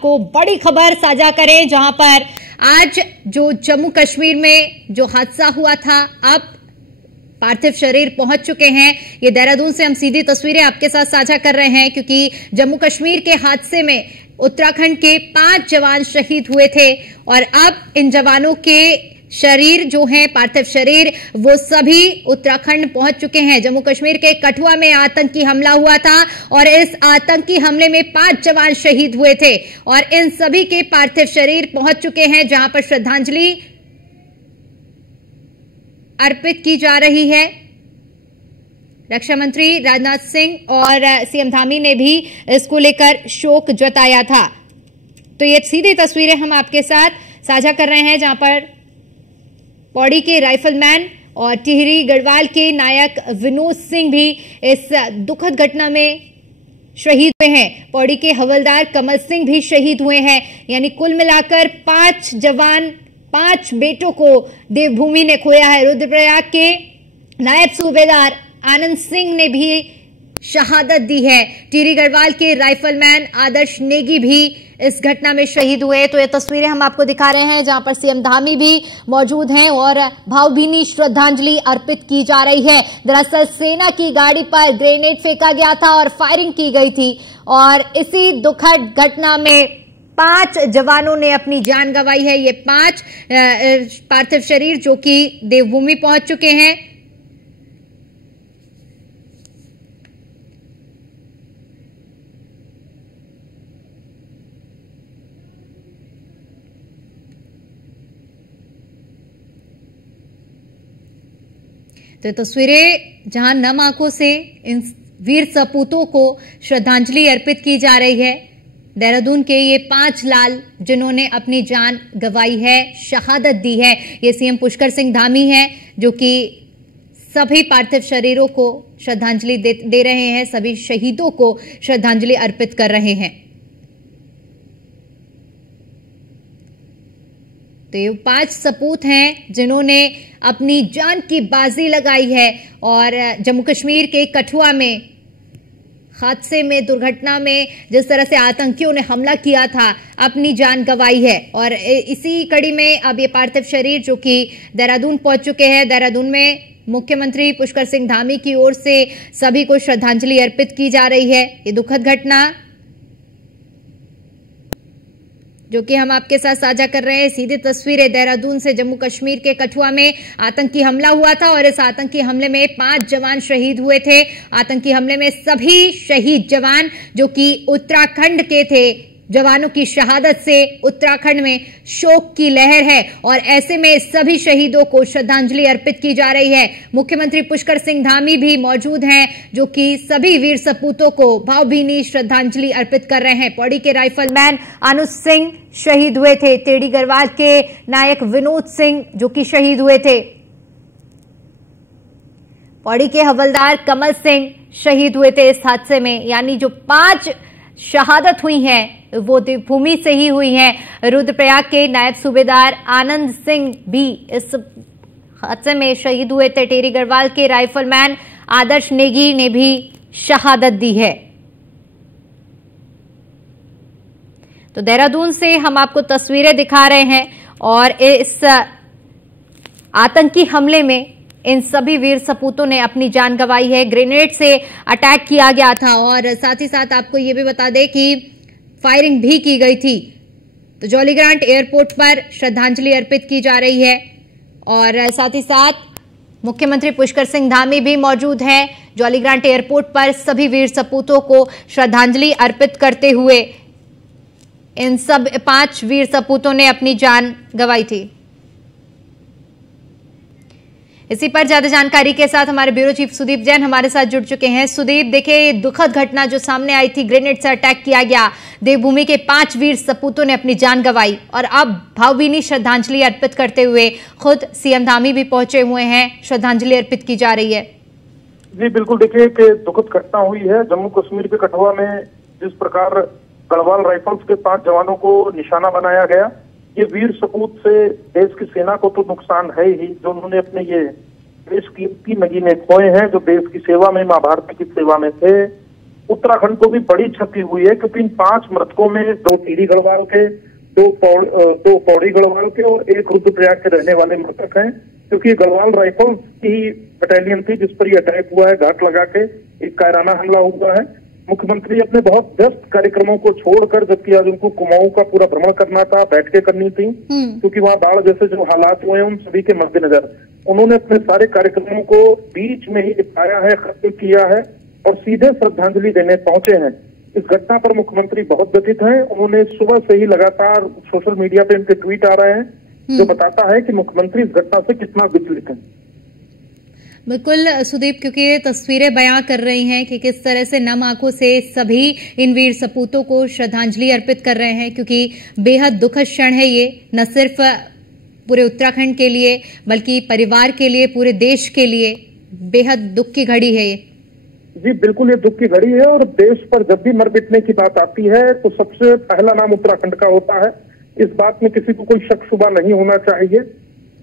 को बड़ी खबर साझा करें, जहां पर आज जो जम्मू कश्मीर में जो हादसा हुआ था, अब पार्थिव शरीर पहुंच चुके हैं। ये देहरादून से हम सीधी तस्वीरें आपके साथ साझा कर रहे हैं, क्योंकि जम्मू कश्मीर के हादसे में उत्तराखंड के 5 जवान शहीद हुए थे और अब इन जवानों के शरीर जो हैं, पार्थिव शरीर, वो सभी उत्तराखंड पहुंच चुके हैं। जम्मू कश्मीर के कठुआ में आतंकी हमला हुआ था और इस आतंकी हमले में 5 जवान शहीद हुए थे और इन सभी के पार्थिव शरीर पहुंच चुके हैं, जहां पर श्रद्धांजलि अर्पित की जा रही है। रक्षा मंत्री राजनाथ सिंह और सीएम धामी ने भी इसको लेकर शोक जताया था। तो ये सीधी तस्वीरें हम आपके साथ साझा कर रहे हैं, जहां पर पौड़ी के राइफलमैन और टिहरी गढ़वाल के नायक विनोद सिंह भी इस दुखद घटना में शहीद हुए हैं। पौड़ी के हवलदार कमल सिंह भी शहीद हुए हैं। यानी कुल मिलाकर 5 जवान, 5 बेटों को देवभूमि ने खोया है। रुद्रप्रयाग के नायब सूबेदार आनंद सिंह ने भी शहादत दी है। टिहरी गढ़वाल के राइफलमैन आदर्श नेगी भी इस घटना में शहीद हुए। तो ये तस्वीरें हम आपको दिखा रहे हैं, जहां पर सीएम धामी भी मौजूद हैं और भावभीनी श्रद्धांजलि अर्पित की जा रही है। दरअसल सेना की गाड़ी पर ग्रेनेड फेंका गया था और फायरिंग की गई थी और इसी दुखद घटना में 5 जवानों ने अपनी जान गंवाई है। ये 5 पार्थिव शरीर जो कि देवभूमि पहुंच चुके हैं। तो तस्वीरें जहां नम आंखों से इन वीर सपूतों को श्रद्धांजलि अर्पित की जा रही है। देहरादून के ये 5 लाल जिन्होंने अपनी जान गंवाई है, शहादत दी है। ये सीएम पुष्कर सिंह धामी हैं, जो कि सभी पार्थिव शरीरों को श्रद्धांजलि दे रहे हैं, सभी शहीदों को श्रद्धांजलि अर्पित कर रहे हैं। तो ये 5 सपूत हैं जिन्होंने अपनी जान की बाजी लगाई है और जम्मू कश्मीर के कठुआ में हादसे में, दुर्घटना में जिस तरह से आतंकियों ने हमला किया था, अपनी जान गंवाई है। और इसी कड़ी में अब ये पार्थिव शरीर जो कि देहरादून पहुंच चुके हैं। देहरादून में मुख्यमंत्री पुष्कर सिंह धामी की ओर से सभी को श्रद्धांजलि अर्पित की जा रही है। ये दुखद घटना जो कि हम आपके साथ साझा कर रहे हैं, सीधी तस्वीरें देहरादून से। जम्मू कश्मीर के कठुआ में आतंकी हमला हुआ था और इस आतंकी हमले में 5 जवान शहीद हुए थे। आतंकी हमले में सभी शहीद जवान जो कि उत्तराखंड के थे, जवानों की शहादत से उत्तराखंड में शोक की लहर है और ऐसे में सभी शहीदों को श्रद्धांजलि अर्पित की जा रही है। मुख्यमंत्री पुष्कर सिंह धामी भी मौजूद हैं, जो कि सभी वीर सपूतों को भावभीनी श्रद्धांजलि अर्पित कर रहे हैं। पौड़ी के राइफलमैन आनंद सिंह शहीद हुए थे। टिहरी गढ़वाल के नायक विनोद सिंह जो कि शहीद हुए थे। पौड़ी के हवलदार कमल सिंह शहीद हुए थे इस हादसे में। यानी जो 5 शहादत हुई हैं वो देवभूमि से ही हुई हैं। रुद्रप्रयाग के नायब सूबेदार आनंद सिंह भी इस हादसे में शहीद हुए थे। टिहरी गढ़वाल के राइफलमैन आदर्श नेगी ने भी शहादत दी है। तो देहरादून से हम आपको तस्वीरें दिखा रहे हैं और इस आतंकी हमले में इन सभी वीर सपूतों ने अपनी जान गंवाई है। ग्रेनेड से अटैक किया गया था और साथ ही साथ आपको ये भी बता दें कि फायरिंग भी की गई थी। तो जॉलीग्रांट एयरपोर्ट पर श्रद्धांजलि अर्पित की जा रही है और साथ ही साथ मुख्यमंत्री पुष्कर सिंह धामी भी मौजूद हैं। जॉलीग्रांट एयरपोर्ट पर सभी वीर सपूतों को श्रद्धांजलि अर्पित करते हुए इन सब 5 वीर सपूतों ने अपनी जान गंवाई थी। इसी पर ज्यादा जानकारी के साथ हमारे ब्यूरो चीफ सुदीप जैन हमारे साथ जुड़ चुके हैं। सुदीप, देखिए दुखद घटना जो सामने आई थी, ग्रेनेड से अटैक किया गया, देवभूमि के 5 वीर सपूतों ने अपनी जान गंवाई और अब भावभीनी श्रद्धांजलि अर्पित करते हुए खुद सीएम धामी भी पहुंचे हुए हैं, श्रद्धांजलि अर्पित की जा रही है। जी बिल्कुल, देखिए कि दुखद घटना हुई है जम्मू कश्मीर के कठुआ में। जिस प्रकार गढ़वाल राइफल्स के 5 जवानों को निशाना बनाया गया, ये वीर सपूत से देश की सेना को तो नुकसान है ही, जो उन्होंने अपने ये देश की नगीने खोए हैं, जो देश की सेवा में, माँ भारती की सेवा में थे, उत्तराखंड को भी बड़ी क्षति हुई है, क्योंकि इन 5 मृतकों में 2 टिहरी गढ़वाल के, 2 पौड़ी गढ़वाल के और 1 रुद्रप्रयाग के रहने वाले मृतक हैं। क्योंकि गढ़वाल राइफल्स की बटालियन थी जिस पर ये अटैक हुआ है, घाट लगा के एक कायराना हमला हुआ है। मुख्यमंत्री अपने बहुत व्यस्त कार्यक्रमों को छोड़कर, जबकि आज उनको कुमाऊं का पूरा भ्रमण करना था, बैठकें करनी थी, क्योंकि वहां बाढ़ जैसे जो हालात हुए हैं उन सभी के मद्देनजर उन्होंने अपने सारे कार्यक्रमों को बीच में ही निपटाया है, खत्म किया है और सीधे श्रद्धांजलि देने पहुंचे हैं। इस घटना पर मुख्यमंत्री बहुत व्यथित हैं। उन्होंने सुबह से ही लगातार सोशल मीडिया पे इनके ट्वीट आ रहे हैं जो बताता है कि मुख्यमंत्री इस घटना से कितना विचलित हैं। बिल्कुल सुदीप, क्योंकि ये तस्वीरें बयां कर रही हैं कि किस तरह से नम आंखों से सभी इन वीर सपूतों को श्रद्धांजलि अर्पित कर रहे हैं, क्योंकि बेहद दुखद क्षण है ये, न सिर्फ पूरे उत्तराखंड के लिए बल्कि परिवार के लिए, पूरे देश के लिए बेहद दुख की घड़ी है ये। जी बिल्कुल, ये दुख की घड़ी है और देश पर जब भी मर मिटने की बात आती है तो सबसे पहला नाम उत्तराखंड का होता है। इस बात में किसी को कोई शक शुबा नहीं होना चाहिए।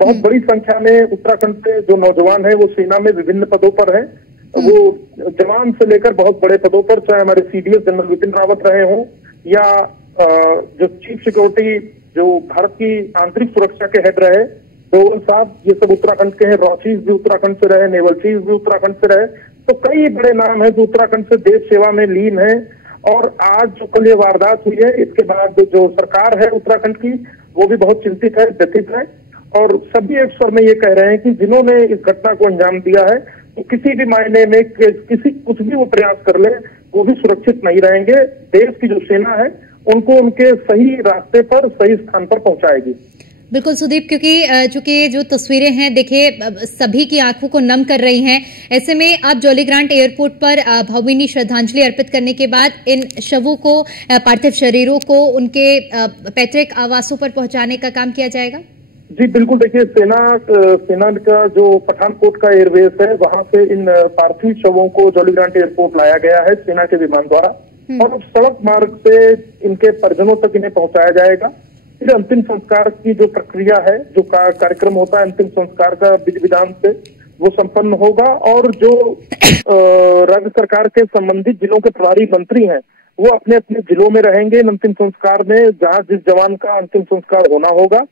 बहुत बड़ी संख्या में उत्तराखंड के जो नौजवान हैं वो सेना में विभिन्न पदों पर हैं। वो जवान से लेकर बहुत बड़े पदों पर, चाहे हमारे सीडीएस जनरल विपिन रावत रहे हों या जो चीफ सिक्योरिटी जो भारत की आंतरिक सुरक्षा के हेड रहे डोवल साहब, ये सब उत्तराखंड के हैं। रॉ चीफ भी उत्तराखंड से रहे, नेवल चीफ भी उत्तराखंड से रहे। तो कई बड़े नाम हैं जो उत्तराखंड से देश सेवा में लीन है। और आज जो कल ये वारदात हुई है, इसके बाद जो सरकार है उत्तराखंड की वो भी बहुत चिंतित है, व्यथित है और सभी एक स्वर में ये कह रहे हैं कि जिन्होंने इस घटना को अंजाम दिया है तो किसी भी मायने में किसी कुछ भी वो प्रयास कर ले वो भी सुरक्षित नहीं रहेंगे। देश की जो सेना है उनको उनके सही रास्ते पर, सही स्थान पर पहुंचाएगी। बिल्कुल सुदीप, क्योंकि चूंकि जो तस्वीरें हैं देखिए सभी की आंखों को नम कर रही हैं। ऐसे में आप जॉलीग्रांट एयरपोर्ट पर भावभीनी श्रद्धांजलि अर्पित करने के बाद इन शवों को, पार्थिव शरीरों को उनके पैतृक आवासों पर पहुंचाने का काम किया जाएगा। जी बिल्कुल, देखिए सेना का जो पठानकोट का एयरबेस है वहां से इन पार्थिव शवों को जॉलीग्रांट एयरपोर्ट लाया गया है सेना के विमान द्वारा और अब सड़क मार्ग से इनके परिजनों तक इन्हें पहुंचाया जाएगा। फिर अंतिम संस्कार की जो प्रक्रिया है, जो कार्यक्रम होता है अंतिम संस्कार का विधि विधान से वो संपन्न होगा और जो राज्य सरकार के संबंधित जिलों के प्रभारी मंत्री हैं वो अपने अपने जिलों में रहेंगे अंतिम संस्कार में, जहां जिस जवान का अंतिम संस्कार होना होगा।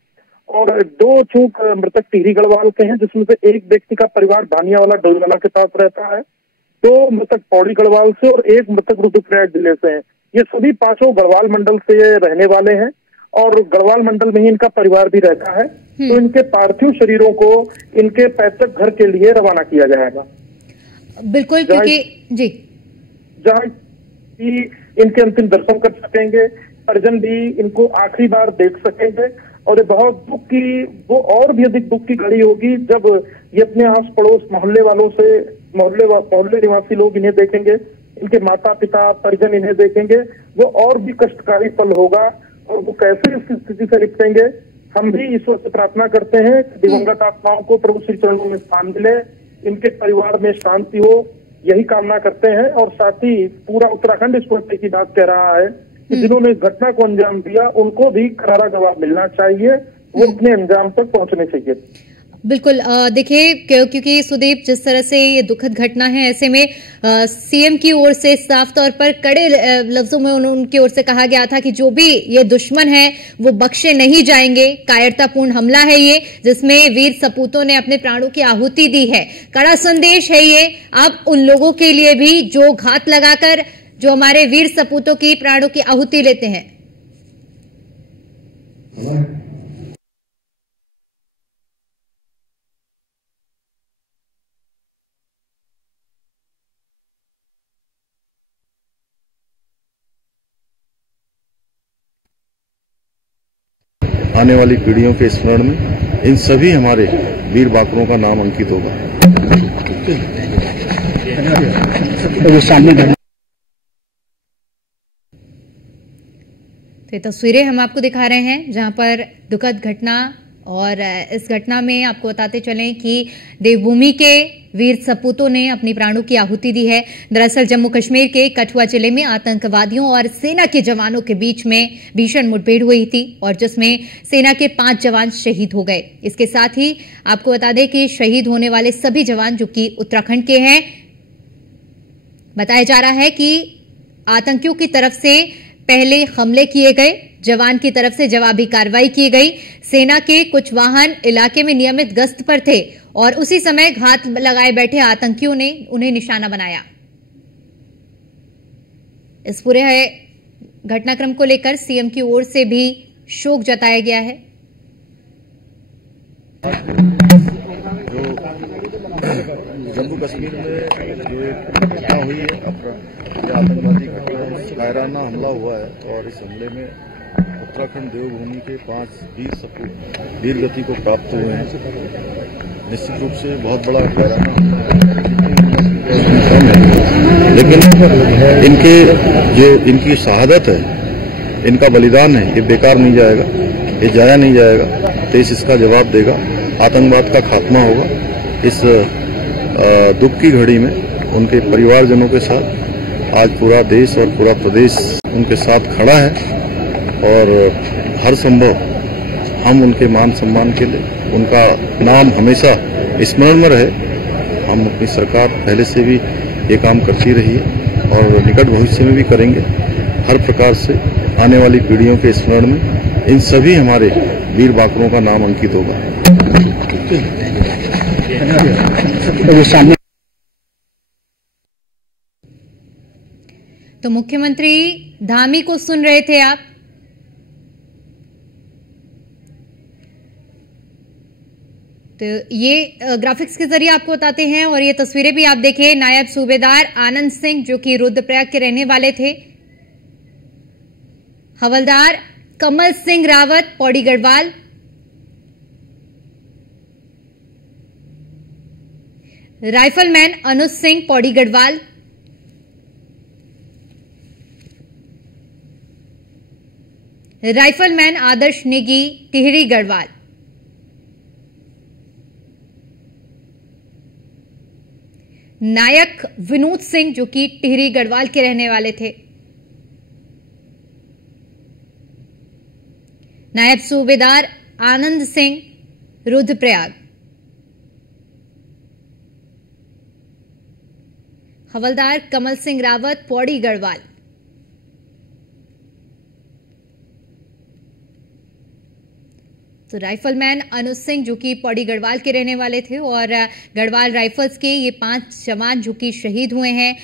और 2 चूक मृतक टिहरी गढ़वाल के हैं, जिसमें से एक व्यक्ति का परिवार भानियावाला डोईवाला के पास रहता है, 2 मृतक पौड़ी गढ़वाल से और 1 मृतक रुद्रप्रयाग जिले से हैं। ये सभी 5 गढ़वाल मंडल से रहने वाले हैं और गढ़वाल मंडल में ही इनका परिवार भी रहता है। तो इनके पार्थिव शरीरों को इनके पैतृक घर के लिए रवाना किया जाएगा। बिल्कुल, क्योंकि जी जहाँ इनके अंतिम दर्शन कर सकेंगे, परिजन भी इनको आखिरी बार देख सकेंगे और ये बहुत दुख की, वो और भी अधिक दुख की घड़ी होगी जब ये अपने आस पड़ोस मोहल्ले वालों से, मोहल्ले निवासी लोग इन्हें देखेंगे, इनके माता पिता परिजन इन्हें देखेंगे, वो और भी कष्टकारी पल होगा और वो कैसे इस स्थिति से निपटेंगे। हम भी ईश्वर से प्रार्थना करते हैं कि दिवंगत आत्माओं को प्रभु श्री चरणों में स्थान मिले, इनके परिवार में शांति हो, यही कामना करते हैं। और साथ ही पूरा उत्तराखंड इस पर की बात कह रहा है कि जिन्होंने इस घटना को अंजाम दिया उनको भी करारा जवाब मिलना चाहिए, वो अपने अंजाम तक पहुंचने चाहिए। बिल्कुल, देखिए क्योंकि सुदीप जिस तरह से ये दुखद घटना है, ऐसे में सीएम की ओर से साफ तौर पर कड़े लफ्जों में उनकी ओर से कहा गया था कि जो भी ये दुश्मन है वो बख्शे नहीं जाएंगे। कायरतापूर्ण हमला है ये, जिसमें वीर सपूतों ने अपने प्राणों की आहुति दी है। कड़ा संदेश है ये अब उन लोगों के लिए भी जो घात लगाकर जो हमारे वीर सपूतों की प्राणों की आहुति लेते हैं। आने वाली पीढ़ियों के स्मरण में इन सभी हमारे वीर बाकरों का नाम अंकित होगा। तो ये तस्वीरें हम आपको दिखा रहे हैं जहां पर दुखद घटना, और इस घटना में आपको बताते चलें कि देवभूमि के वीर सपूतों ने अपनी प्राणों की आहुति दी है। दरअसल जम्मू कश्मीर के कठुआ जिले में आतंकवादियों और सेना के जवानों के बीच में भीषण मुठभेड़ हुई थी और जिसमें सेना के 5 जवान शहीद हो गए। इसके साथ ही आपको बता दें कि शहीद होने वाले सभी जवान जो कि उत्तराखंड के हैं, बताया जा रहा है कि आतंकियों की तरफ से पहले हमले किए गए, जवान की तरफ से जवाबी कार्रवाई की गई। सेना के कुछ वाहन इलाके में नियमित गश्त पर थे और उसी समय घात लगाए बैठे आतंकियों ने उन्हें निशाना बनाया। इस पूरे घटनाक्रम को लेकर सीएम की ओर से भी शोक जताया गया है। जम्मू कश्मीर में जो एक घटना हुई है, आतंकवादी घटना कायराना हमला हुआ है और इस हमले में उत्तराखंड देवभूमि के 5 वीर सपूत वीर गति को प्राप्त हुए हैं। निश्चित रूप से बहुत बड़ा कायराना है, लेकिन इनकी शहादत है, इनका बलिदान है, ये बेकार नहीं जाएगा, ये जाया नहीं जाएगा। देश इसका जवाब देगा, आतंकवाद का खात्मा होगा। इस दुख की घड़ी में उनके परिवारजनों के साथ आज पूरा देश और पूरा प्रदेश उनके साथ खड़ा है और हर संभव हम उनके मान सम्मान के लिए उनका नाम हमेशा स्मरण में रहे। हम अपनी सरकार पहले से भी ये काम करती रही है और निकट भविष्य में भी करेंगे। हर प्रकार से आने वाली पीढ़ियों के स्मरण में इन सभी हमारे वीर बाकरों का नाम अंकित होगा। तो मुख्यमंत्री धामी को सुन रहे थे आप। तो ये ग्राफिक्स के जरिए आपको बताते हैं और ये तस्वीरें भी आप देखिए। नायब सूबेदार आनंद सिंह जो कि रुद्रप्रयाग के रहने वाले थे, हवलदार कमल सिंह रावत पौड़ी गढ़वाल, राइफलमैन अनुज सिंह पौड़ी गढ़वाल, राइफलमैन आदर्श नेगी टिहरी गढ़वाल, नायक विनोद सिंह जो कि टिहरी गढ़वाल के रहने वाले थे, नायब सूबेदार आनंद सिंह रुद्रप्रयाग, हवलदार कमल सिंह रावत पौड़ी गढ़वाल, तो राइफलमैन अनुज सिंह जो कि पौड़ी गढ़वाल के रहने वाले थे और गढ़वाल राइफल्स के ये 5 जवान जो कि शहीद हुए हैं।